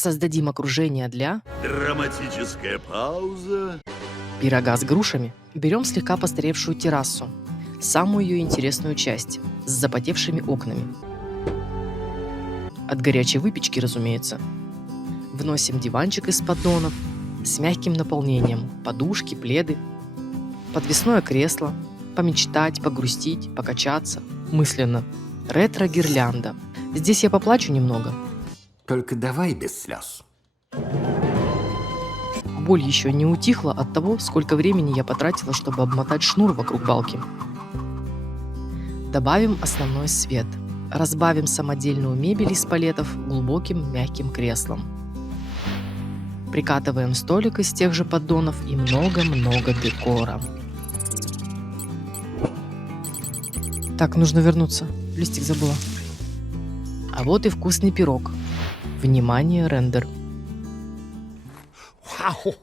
Создадим окружение для Драматическая пауза. пирога с грушами. Берем слегка постаревшую террасу, самую ее интересную часть, с запотевшими окнами. От горячей выпечки, разумеется. Вносим диванчик из поддонов с мягким наполнением, подушки, пледы, подвесное кресло, помечтать, погрустить, покачаться, мысленно. Ретро-гирлянда. Здесь я поплачу немного. Только давай без слез. Боль еще не утихла от того, сколько времени я потратила, чтобы обмотать шнур вокруг балки. Добавим основной свет. Разбавим самодельную мебель из палетов глубоким мягким креслом. Прикатываем столик из тех же поддонов и много-много декора. Так, нужно вернуться. Листик забыла. А вот и вкусный пирог. Внимание, рендер. Вау!